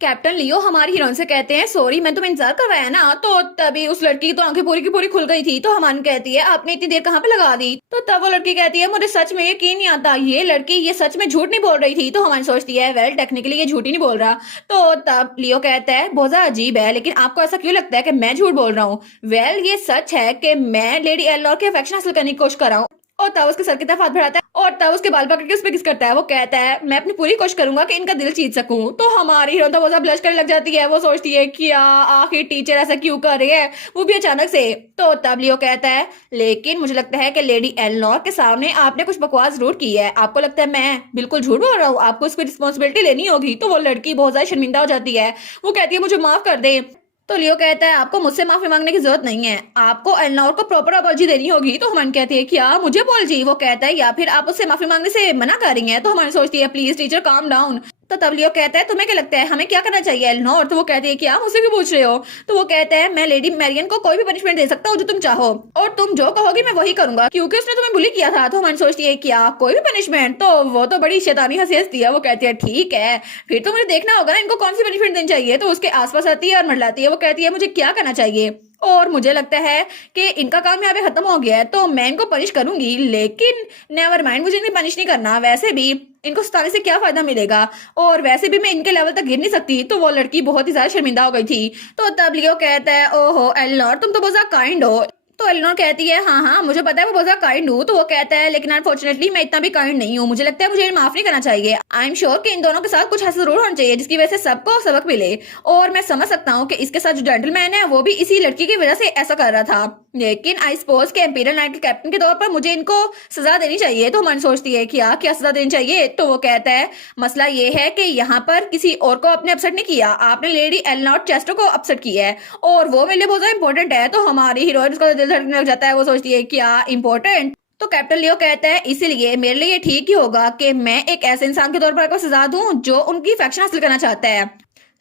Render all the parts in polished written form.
Captain लियो हमारी heroine से कहते हैं सॉरी मैं तुम्हें इंतजार करवाया ना। तो तभी उस लड़की की तो आंखें पूरी की पूरी खुल गई थी। तो हमान कहती है आपने इतनी देर कहाँ पे लगा दी। तो तब वो लड़की कहती है मुझे सच में यकीन नहीं आता, ये लड़की ये सच में झूठ नहीं बोल रही थी। तो हमान सोचती है वेल टेक्निकली ये झूठ ही नहीं बोल रहा। तो तब लियो कहता है बहुत ज्यादा अजीब है, लेकिन आपको ऐसा क्यों लगता है कि मैं झूठ बोल रहा हूँ। वेल ये सच है कि मैं लेडी एल्नोर के अफेक्शन हासिल करने की कोशिश कर रहा हूँ। और तब उसके सर की तरफ हाथ बढ़ाता है और तब उसके बाल पकड़ के उस पर किस करता है। वो कहता है मैं अपनी पूरी कोशिश करूंगा कि इनका दिल जीत सकूं। तो हमारी हीरोइन तो बहुत ब्लश करने लग जाती है। वो सोचती है क्या आखिर टीचर ऐसा क्यों कर रही है, वो भी अचानक से। तो तब लियो कहता है लेकिन मुझे लगता है कि लेडी एल्नोर के सामने आपने कुछ बकवास जरूर की है। आपको लगता है मैं बिल्कुल झूठ बोल रहा हूँ, आपको इसकी रिस्पॉन्सिबिलिटी लेनी होगी। तो वो लड़की बहुत ज्यादा शर्मिंदा हो जाती है। वो कहती है मुझे माफ कर दे। तो लियो कहता है आपको मुझसे माफी मांगने की जरूरत नहीं है, आपको एलनोर को प्रॉपर अपॉलजी देनी होगी। तो हमान कहती है क्या मुझे अपॉलजी। वो कहता है या फिर आप उससे माफी मांगने से मना कर रही हैं। तो हमान सोचती है प्लीज टीचर काम डाउन। तो तब लियो कहता है तुम्हें क्या लगता है हमें क्या करना चाहिए एलनोर। तो वो कहती है क्या मुझसे क्यों पूछ रहे हो। तो वो कहता है मैं लेडी मैरियन को कोई भी पनिशमेंट दे सकता हूँ जो तुम चाहो, और तुम जो कहोगी मैं वही करूंगा क्योंकि उसने तुम्हें बुली किया था। तो हमान सोचती है क्या कोई भी पनिशमेंट। तो वो तो बड़ी शैतानी हंसी हंसती है। वो कहती है ठीक है फिर तो मुझे देखना होगा ना इनको कौन सी पनिशमेंट देनी चाहिए। तो उसके आसपास आती है और मंडलाती है। वो कहती है मुझे क्या करना चाहिए और मुझे लगता है कि इनका काम यहाँ पे खत्म हो गया है तो मैं इनको पनिश करूंगी, लेकिन नेवर माइंड मुझे इन्हें पनिश नहीं करना। वैसे भी इनको सताने से क्या फायदा मिलेगा और वैसे भी मैं इनके लेवल तक गिर नहीं सकती। तो वो लड़की बहुत ही ज्यादा शर्मिंदा हो गई थी। तो तब लियो कहता है ओहो एलनोर तुम तो बहुत ज्यादा काइंड हो। तो एलिनोर कहती है हाँ हाँ मुझे पता है मैं बहुत ज्यादा काइंड हूँ। तो वो कहता है लेकिन अनफॉर्चुनेटली मैं इतना भी काइंड नहीं हूँ, मुझे लगता है मुझे माफ नहीं करना चाहिए। आई एम श्योर कि इन दोनों के साथ कुछ ऐसा जरूर होना चाहिए जिसकी वजह से सबको सबक मिले, और मैं समझ सकता हूँ कि इसके साथ जो जेंटलमैन है वो भी इसी लड़की की वजह से ऐसा कर रहा था, लेकिन आई सपोज के एम्पीरियल नाइट के कैप्टन के तौर पर मुझे इनको सजा देनी चाहिए। तो मन सोचती है क्या क्या सजा देनी चाहिए। तो वो कहता है मसला ये है कि यहाँ पर किसी और को आपने अपसेट नहीं किया, आपने लेडी एलनोर चेस्टर को अपसेट किया है और वो मेरे लिए बहुत ज्यादा इंपॉर्टेंट है। तो हमारी हीरोइन उसका दिल धड़कने लग जाता है। वो सोचती है क्या इंपॉर्टेंट। तो कैप्टन लियो कहता है इसीलिए मेरे लिए ठीक ही होगा कि मैं एक ऐसे इंसान के तौर पर आपको सजा दूं जो उनकी फैक्शन हासिल करना चाहता है।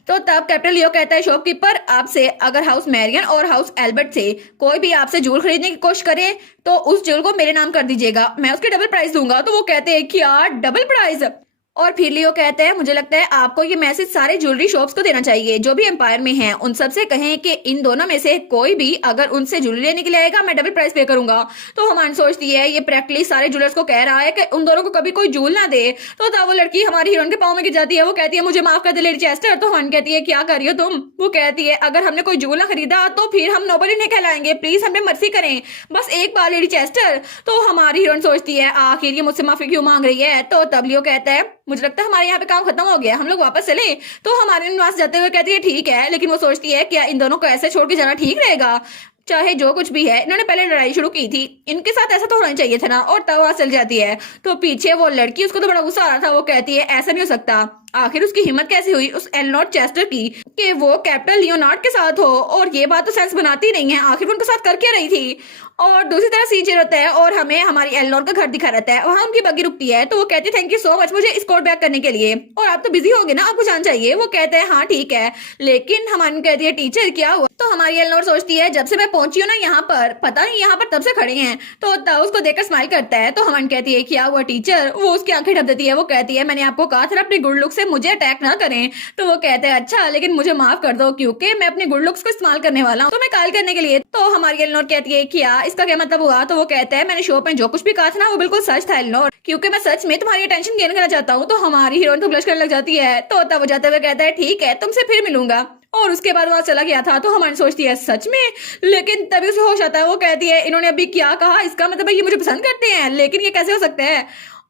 तो तब कैप्टन लियो कहता है शॉपकीपर आपसे अगर हाउस मैरियन और हाउस एल्बर्ट से कोई भी आपसे जूल खरीदने की कोशिश करे तो उस जूल को मेरे नाम कर दीजिएगा, मैं उसके डबल प्राइस दूंगा। तो वो कहते हैं क्या डबल प्राइस। और फिर लियो कहते हैं मुझे लगता है आपको ये मैसेज सारे ज्वेलरी शॉप्स को देना चाहिए जो भी एम्पायर में हैं, उन सबसे कहें कि इन दोनों में से कोई भी अगर उनसे ज्वेलरी लेने के लिए आएगा मैं डबल प्राइस पे करूंगा। तो हमान सोचती है ये प्रैक्टिकली सारे ज्वेलर्स को कह रहा है कि उन दोनों को कभी कोई जूल ना दे। तो तब वो लड़की हमारी हीरोइन के पाँव में गिर जाती है। वो कहती है मुझे माफ कर दे लेडी चेस्टर। तो हमान कहती है क्या कर रही हो तुम। वो कहती है अगर हमने कोई जूल ना खरीदा तो फिर हम नोबडी नहीं कहलाएंगे, प्लीज हमें मर्सी करें बस एक बार लेडी चेस्टर। तो हमारी हीरोइन सोचती है आखिर ये मुझसे माफी क्यों मांग रही है। तो तब लियो कहता है मुझे लगता है हमारे यहाँ पे काम खत्म हो गया, हम लोग वापस चले। तो हमारे निवास जाते हुए कहती है ठीक है, लेकिन वो सोचती है क्या इन दोनों को ऐसे छोड़ के जाना ठीक रहेगा। चाहे जो कुछ भी है इन्होंने पहले लड़ाई शुरू की थी, इनके साथ ऐसा तो होना चाहिए था ना। और तब वहां चल जाती है। तो पीछे वो लड़की उसको तो बड़ा गुस्सा आ रहा था। वो कहती है ऐसा नहीं हो सकता, आखिर उसकी हिम्मत कैसे हुई उस एलनोर चेस्टर की कि वो कैप्टन लियोनार्ड के साथ हो, और ये बात तो सेंस बनाती नहीं है, आखिर उनके साथ कर क्या रही थी। और दूसरी तरफ सीन चेंज होता है और हमें हमारी एलनोर का घर दिखा रहता है, वहां उनकी बग्गी रुकती है। तो वो कहती है थैंक यू सो मच मुझे स्कॉट बैक करने के लिए, और आप तो बिजी हो गए ना आपको जान चाहिए। वो कहते हैं हाँ ठीक है, लेकिन हमारी कहती है टीचर क्या हुआ। तो हमारी एलनोर सोचती है जब से मैं पहुंची हूँ ना यहाँ पर पता नहीं यहाँ पर तब से खड़े हैं। तो तब उसको देखकर स्माइल करता है। तो हमारी कहती है क्या हुआ टीचर। वो उसकी आंखें ढक देती है। वो कहती है मैंने आपको कहा था अपने गुड लुक से मुझे अटैक ना करें। तो वो कहते हैं अच्छा लेकिन मुझे माफ कर दो क्योंकि मैं अपने गुड लुक्स को इस्तेमाल करने वाला हूँ तो मैं कॉल करने के लिए। तो हमारी एलनोर कहती है क्या इसका क्या मतलब हुआ। तो वो कहता है मैंने शो में जो कुछ भी कहा था ना वो बिल्कुल सच था एलनोर, क्योंकि मैं सच में तुम्हारी अटेंशन गेन करना चाहता हूँ। तो हमारी हीरोइन तो ब्लश करने लग जाती है। तो तब वो जाते हुए कहता है ठीक है तुमसे फिर मिलूंगा, और उसके बाद वहां चला गया था। तो हमारी सोचती है सच में, लेकिन तभी उसे होश आता है। वो कहती है इन्होंने अभी क्या कहा, इसका मतलब है ये मुझे पसंद करते हैं, लेकिन ये कैसे हो सकता है।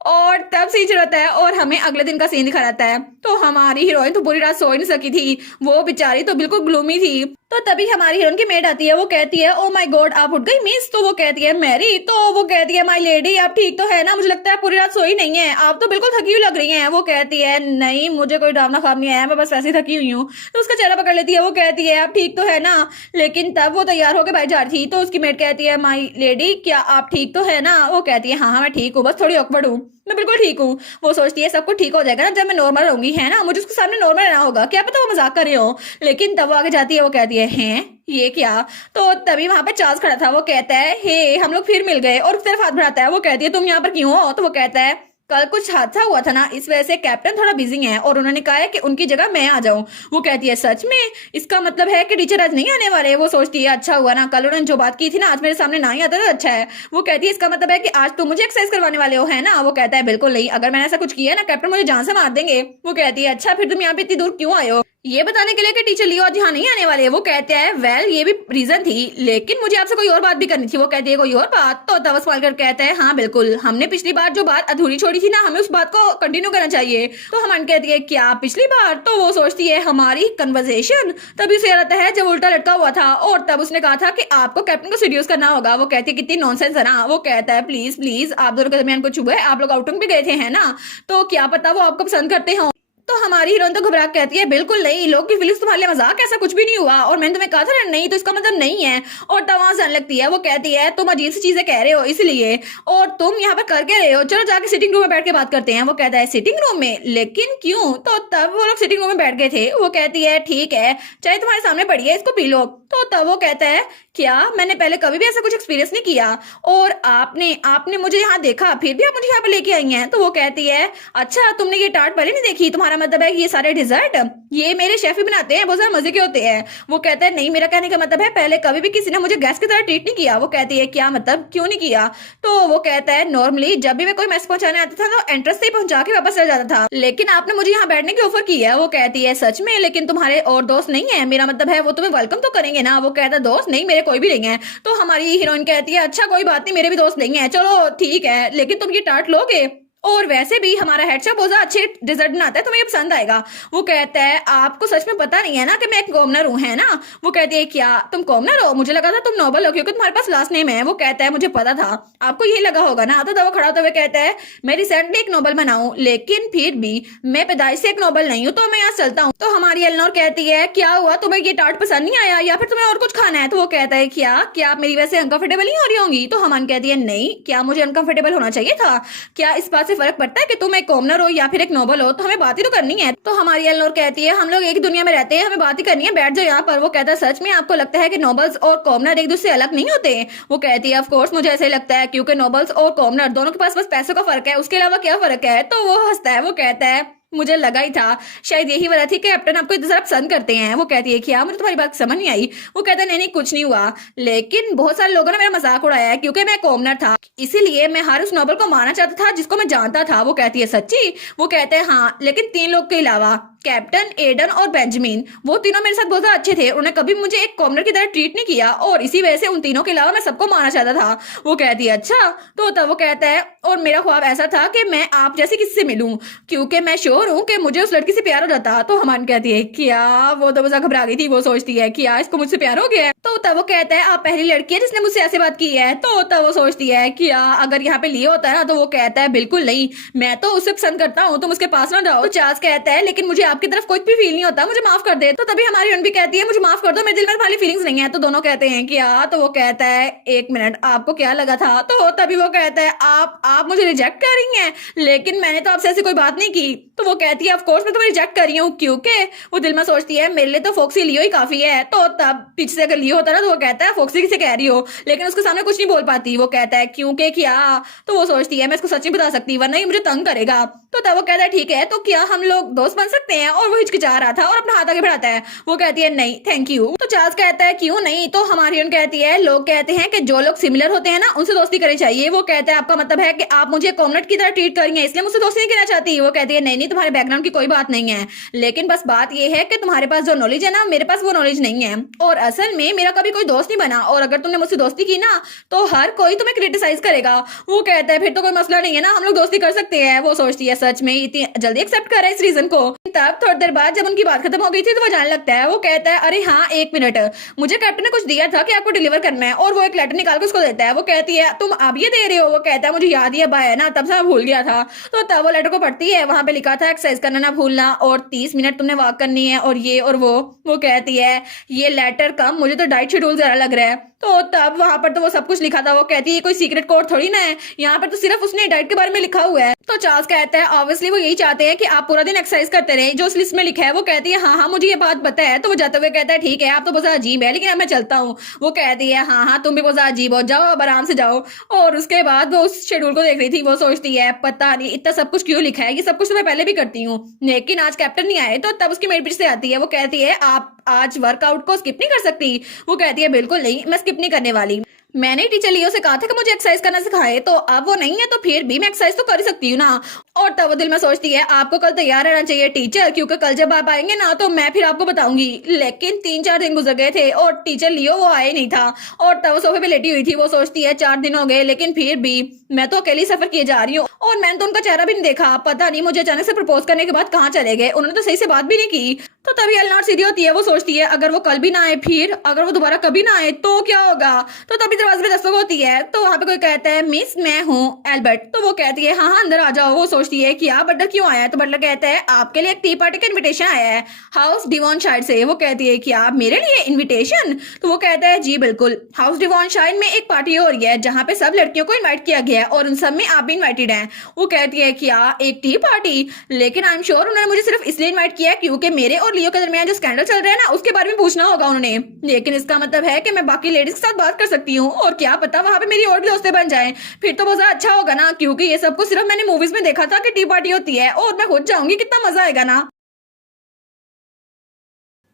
और तब सीन रहता है और हमें अगले दिन का सीन दिखा रहता है। तो हमारी हीरोइन तो पूरी रात सो ही नहीं सकी थी, वो बेचारी तो बिल्कुल ग्लूमी थी। तो तभी हमारी हीरोइन की मेड आती है। वो कहती है ओ माय गॉड आप उठ गई मिस। तो वो कहती है मैरी। तो वो कहती है माय लेडी आप ठीक तो है ना, मुझे लगता है पूरी रात सोई नहीं है, आप तो बिल्कुल थकी हुई लग रही हैं। वो कहती है नहीं मुझे कोई डरावना ख्वाब नहीं आया, मैं बस ऐसी थकी हुई हूँ। तो उसका चेहरा पकड़ लेती है। वो कहती है आप ठीक तो है ना, लेकिन तब वो तैयार होकर बाहर जा रही थी। तो उसकी मेड कहती है माई लेडी क्या आप ठीक तो है ना। वो कहती है हाँ हाँ मैं ठीक हूँ, बस थोड़ी ऑकवर्ड हूँ, मैं बिल्कुल ठीक हूँ। वो सोचती है सब कुछ ठीक हो जाएगा ना जब मैं नॉर्मल रहूंगी, है ना, मुझे उसके सामने नॉर्मल रहना होगा, क्या पता वो मजाक कर रहे हो। लेकिन तब वो आगे जाती है। वो कहती है हैं ये क्या। तो तभी वहां पे चार्ल्स खड़ा था। वो कहता है हे हम लोग फिर मिल गए, और उस तरफ हाथ बढ़ाता है। वो कहती है तुम यहाँ पर क्यों हो। तो वो कहता है कल कुछ हादसा हुआ था ना, इस वजह से कैप्टन थोड़ा बिजी है और उन्होंने कहा है कि उनकी जगह मैं आ जाऊं। वो कहती है सच में? इसका मतलब है कि टीचर आज नहीं आने वाले? वो सोचती है अच्छा हुआ ना कल उन्होंने जो बात की थी ना, आज मेरे सामने ना ही आता तो अच्छा है। वो कहती है इसका मतलब है कि आज तुम मुझे एक्सरसाइज करवाने वाले हो, है ना? वो कहता है बिल्कुल नहीं, अगर मैंने ऐसा कुछ किया ना कैप्टन मुझे जान से मार देंगे। वो कहती है अच्छा फिर तुम यहाँ पे इतनी दूर क्यों आए हो? ये बताने के लिए कि टीचर लियो आज यहाँ नहीं आने वाले। वो कहते हैं वेल ये भी रीजन थी, लेकिन मुझे आपसे कोई और बात भी करनी थी। वो कहती है कोई और बात? तो तवस मालकर कहता है हाँ बिल्कुल, हमने पिछली बार जो बात अधूरी छोड़ी थी ना, हमें उस बात को कंटिन्यू करना चाहिए। तो हम कहती है क्या पिछली बार? तो वो सोचती है हमारी कन्वर्सेशन। तभी उसे याद आता है जब उल्टा लटका हुआ था और तब उसने कहा था कि आपको कैप्टन को सीड्यूस करना होगा। वो कहती है कितनी नॉनसेंस है ना। वो कहता है प्लीज प्लीज आप दोनों के दरमियान कुछ हुआ है? आप लोग आउटिंग भी गए थे है ना, तो क्या पता वो आपको पसंद करते हो। तो हमारी हीरोइन तो घबरा कहती है बिल्कुल नहीं, लोग की फीलिंग्स तुम्हारे लिए मजाक, ऐसा कुछ भी नहीं हुआ और मैंने तुम्हें कहा था ना नहीं, तो इसका मतलब नहीं है। और तवाज आने लगती है। वो कहती है तुम अजीब सी चीजें कह रहे हो इसलिए, और तुम यहाँ पर कर के रहे हो, चलो जाके सिटिंग रूम में बैठ के बात करते हैं। वो कहता है सिटिंग रूम में? लेकिन क्यों? तो तब वो लोग सिटिंग रूम में बैठ गए थे। वो कहती है ठीक है चाहे तुम्हारे सामने पड़ी है इसको पी लो। तो तब वो कहता है क्या मैंने पहले कभी भी ऐसा कुछ एक्सपीरियंस नहीं किया, और आपने मुझे यहाँ देखा फिर भी आप मुझे यहाँ पे लेके आई हैं। तो वो कहती है अच्छा तुमने ये टार्ट पहले नहीं देखी, तुम्हारा मतलब है ये सारे डिजर्ट ये मेरे शेफ ही बनाते हैं, बहुत ज्यादा मजे के होते हैं। वो कहता है नहीं, मेरा कहने का मतलब है पहले कभी भी किसी ने मुझे गैस की तरह ट्रीट नहीं किया। वो कहती है क्या मतलब, क्यों नहीं किया? तो वो कहता है नॉर्मली जब भी मैं कोई मैसेज पहुंचाने आता था तो एंट्रेंस से ही पहुंचा के वापस चला जाता था, लेकिन आपने मुझे यहाँ बैठने की ऑफर की है। वो कहती है सच में? लेकिन तुम्हारे और दोस्त नहीं है? मेरा मतलब है वो तुम्हें वेलकम तो करेंगे ना। वो कहता है दोस्त नहीं, मेरे कोई भी नहीं है। तो हमारी हीरोइन कहती है अच्छा कोई बात नहीं, मेरे भी दोस्त नहीं है, चलो ठीक है, लेकिन तुम ये टार्ट लोगे? और वैसे भी हमारा हेड शेफ बहुत अच्छे डिजर्ट बनाता है, तुम्हें ये पसंद आएगा। वो कहता है आपको सच में पता नहीं है ना कि मैं एक कॉमनर हूँ, है ना? वो कहती है क्या तुम कॉमनर हो? मुझे लगा था तुम नोबल हो क्योंकि तुम्हारे पास लास्ट नेम है। वो कहता है मुझे पता था, आपको ये लगा होगा ना। तो वो खड़ा होते हुए कहता है मैं रिसेंटली एक नोबल बना हूँ, लेकिन फिर भी मैं पैदाइश से एक नोबल नहीं हूँ, तो मैं यहाँ चलता हूँ। तो हमारी एलनोर कहती है क्या हुआ, तुम्हें ये टार्ट पसंद नहीं आया या फिर तुम्हें और कुछ खाना है? तो वो कहता है क्या आप मेरी वजह से अनकंफर्टेबल नहीं हो रही होंगी? तो हमान कहती है नहीं, क्या मुझे अनकंफर्टेबल होना चाहिए था? क्या इस बात से फर्क पड़ता है कि तुम एक कॉमनर हो या फिर एक नोबल हो? तो हमें बात ही तो करनी है। तो हमारी एलनोर कहती है हम लोग एक दुनिया में रहते हैं, हमें बात ही करनी है, बैठ जाओ यहाँ पर। वो कहता है सच में आपको लगता है कि नोबल्स और कॉमनर एक दूसरे से अलग नहीं होते? वो कहती है ऑफ कोर्स मुझे ऐसा ही लगता है, क्योंकि नोबल्स और कॉमनर दोनों के पास बस पैसों का फर्क है, उसके अलावा क्या फर्क है? तो वो हंसता है। वो कहता है मुझे लगा ही था, शायद यही वजह थी कि कैप्टन आपको इतना ज्यादा पसंद करते हैं। वो कहती है क्या मुझे तुम्हारी बात समझ नहीं आई? वो कहता है नहीं कुछ नहीं हुआ, लेकिन बहुत सारे लोगों ने मेरा मजाक उड़ाया है क्योंकि मैं कॉमनर था, इसीलिए मैं हर उस नोबल को मारना चाहता था जिसको मैं जानता था। वो कहती है सच्ची? वो कहते हैं हाँ, लेकिन 3 लोग के अलावा, कैप्टन, एडन और बेंजामिन, वो तीनों मेरे साथ बहुत ज्यादा अच्छे थे, उन्होंने कभी मुझे एक कॉमनर की तरह ट्रीट नहीं किया और इसी वजह से उन तीनों के अलावा मैं सबको मारना चाहता था। वो कहती है अच्छा। तो तब वो कहता है और मेरा ख्वाब ऐसा था कि मैं आप जैसे किसी से मिलूं, क्योंकि मैं श्योर हूं कि मुझे उस लड़की से प्यार हो जाता। तो हमान कहती है क्या? वो तो बस घबरा गई थी, वो सोचती है क्या इसको मुझसे प्यार हो गया है। तो तब वो कहता है आप पहली लड़की है जिसने मुझसे ऐसे बात की है। तो तब वो सोचती है क्या अगर यहाँ पे लिए होता है ना? तो वो कहता है बिल्कुल नहीं, मैं तो उसे पसंद करता हूँ, तुम उसके पास ना जाओ। तो चार्ल्स कहता है लेकिन मुझे आपकी तरफ कोई भी फील नहीं होता, मुझे माफ कर दे। तो तभी हमारी भी कहती है मुझे माफ कर दो, मेरे दिल में तुम्हारी फीलिंग्स नहीं है। तो दोनों कहते हैं क्या? तो वो कहता है एक मिनट, आपको क्या लगा था? तो तभी वो कहता है आप मुझे रिजेक्ट कर रही हैं, लेकिन मैंने तो आपसे ऐसी कोई बात नहीं की। तो वो कहती है ऑफ कोर्स मैं तुम्हें रिजेक्ट कर रही हूँ, क्योंकि वो दिल में सोचती है मेरे लिए तो फोक्सी लियो ही काफी है। तो तब पीछे से अगर लियो होता ना तो वो कहता है फोक्सी किसे कह रही हो, लेकिन उसके सामने कुछ नहीं बोल पाती। वो कहता है क्योंकि क्या? तो वो सोचती है मैं इसको सच नहीं बता सकती वरना ही मुझे तंग करेगा। तो तब वो कहता है ठीक है, तो क्या हम लोग दोस्त बन सकते हैं? और वो हिचकिचा रहा था और अपना हाथ आगे बढ़ाता है। वो कहती है नहीं थैंक यू। तो चार्ल्स कहता है क्यों नहीं? तो हमारी कहती है लोग कहते हैं कि जो लोग सिमिलर होते हैं ना उनसे दोस्ती करनी चाहिए। वो कहता है आपका मतलब है कि आप मुझे कॉमरेड की तरह ट्रीट करेंगे इसलिए मुझसे दोस्ती नहीं करना चाहती? वो कहती है नहीं तुम्हारे बैकग्राउंड की कोई बात नहीं है, लेकिन बस बात यह है कि तुम्हारे पास जो नॉलेज है ना मेरे पास वो नॉलेज नहीं है, और असल में मेरा कभी कोई दोस्त नहीं बना, और अगर तुमने मुझसे दोस्ती की ना तो हर कोई तुम्हें क्रिटिसाइज करेगा। वो कहता है फिर तो कोई मसला नहीं है ना, हम लोग दोस्ती कर सकते हैं। वो सोचती है सच में इतनी जल्दी एक्सेप्ट कर रहा है इस रीजन को। तब थोड़ी देर बाद जब उनकी बात खत्म हो गई थी तो वो जाने लगता है। वो कहता है अरे हाँ एक मिनट, मुझे कैप्टन ने कुछ दिया था कि आपको डिलीवर करना है, और वो एक लेटर निकाल के उसको देता है। वो कहती है तुम अब ये दे रहे हो? वो कहता है मुझे याद ही अब आया ना, तब से मैं भूल गया था। तो तब वो लेटर को पढ़ती है, वहां पे लिखा था एक्सरसाइज करना ना भूलना और 30 मिनट तुमने वॉक करनी है और ये और वो कहती है ये लेटर कम, मुझे तो डाइट शेड्यूल जरा लग रहा है। तो तब वहां पर तो वो सब कुछ लिखा था। वो कहती है कोई सीक्रेट कोड थोड़ी ना है, यहाँ पर तो सिर्फ उसने डाइट के बारे में लिखा हुआ है। तो चार्ल्स कहता है ऑब्वियसली वो यही चाहते हैं कि आप पूरा दिन एक्सरसाइज करते रहे, जो उस लिस्ट में लिखा है। वो कहती है हाँ हाँ मुझे ये बात पता है। तो वो जाते हुए कहता है ठीक है आप तो बहुत ज्यादा अजीब है, लेकिन अब मैं चलता हूँ। वो कहती है हाँ हाँ तुम भी बहुत ज्यादा अजीब हो, जाओ अब आराम से जाओ। और उसके बाद वो उस शेड्यूल को देख रही थी। वो सोचती है पता नहीं इतना सब कुछ क्यों लिखा है, ये सब कुछ तो मैं पहले भी करती हूँ, लेकिन आज कैप्टन नहीं आए। तो तब उसकी मेड पीछे से आती है। वो कहती है आप आज वर्कआउट को स्किप नहीं कर सकती। वो कहती है बिल्कुल नहीं, मैं स्किप नहीं करने वाली। मैंने टीचर लियो से कहा था कि मुझे एक्सरसाइज करना सिखाए, तो अब वो नहीं है तो फिर भी मैं एक्सरसाइज तो कर ही सकती हूँ ना। और तब वो दिल में सोचती है आपको कल तैयार रहना चाहिए टीचर, क्योंकि कल जब आप आएंगे ना तो मैं फिर आपको बताऊंगी। लेकिन 3-4 दिन गुजर गए थे और टीचर लियो वो आए नहीं था। और तब वो सोफे पे लेटी हुई थी। वो सोचती है 4 दिन हो गए लेकिन फिर भी मैं तो अकेली सफर किए जा रही हूँ और मैंने तो उनका चेहरा भी नहीं देखा। पता नहीं मुझे अचानक से प्रपोज करने के बाद कहाँ चले गए, उन्होंने तो सही से बात भी नहीं की। तो तभी एलनॉर सीधी होती है। वो सोचती है अगर वो कल भी ना आए, फिर अगर वो दोबारा कभी ना आए तो क्या होगा। तो तभी दरवाजे पे दस्तक होती है। तो वहां पे कोई कहता है मिस मैं हूँ एल्बर्ट। तो वो कहती है हाँ हाँ अंदर आ जाओ। वो सोचती है कि बटलर क्यों आया है। तो बटलर कहता है आपके लिए एक टी पार्टी का इन्विटेशन आया है हाउस डिवॉन शाइड से। वो कहती है क्या मेरे लिए इन्विटेशन। तो वो कहता है जी बिल्कुल, हाउस डिवॉन शाइड में एक पार्टी हो रही है जहाँ पे सब लड़कियों को इन्वाइट किया गया है और उन सब में आप भी इन्वाइटेड हैं। वो कहती है क्या एक टी पार्टी, लेकिन आई एम श्योर उन्होंने मुझे सिर्फ इसलिए इन्वाइट किया है क्योंकि मेरे और लियो के दरमियान जो स्कैंडल चल रहा है ना उसके बारे में पूछना होगा उन्होंने। लेकिन इसका मतलब है कि मैं बाकी लेडीज के साथ बात कर सकती हूँ और क्या पता वहां पे मेरी और भी दोस्तें बन जाएं, फिर तो बहुत ज्यादा अच्छा होगा ना, क्योंकि ये सब कुछ सिर्फ मैंने मूवीज में देखा था कि टी पार्टी होती है और मैं खुद जाऊंगी, कितना मजा आएगा ना।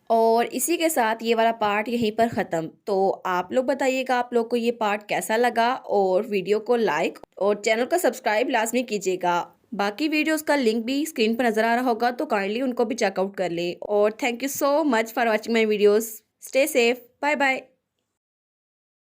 और इसी के साथ ये वाला पार्ट यहीं पर ख़त्म। तो आप लोग बताइएगा आप लोग को ये पार्ट कैसा लगा, और वीडियो को लाइक और चैनल को सब्सक्राइब लाजमी कीजिएगा। बाकी वीडियोस का लिंक भी स्क्रीन पर नज़र आ रहा होगा तो काइंडली उनको भी चेकआउट कर ले। और thank you so much for watching my videos. Stay safe, bye bye.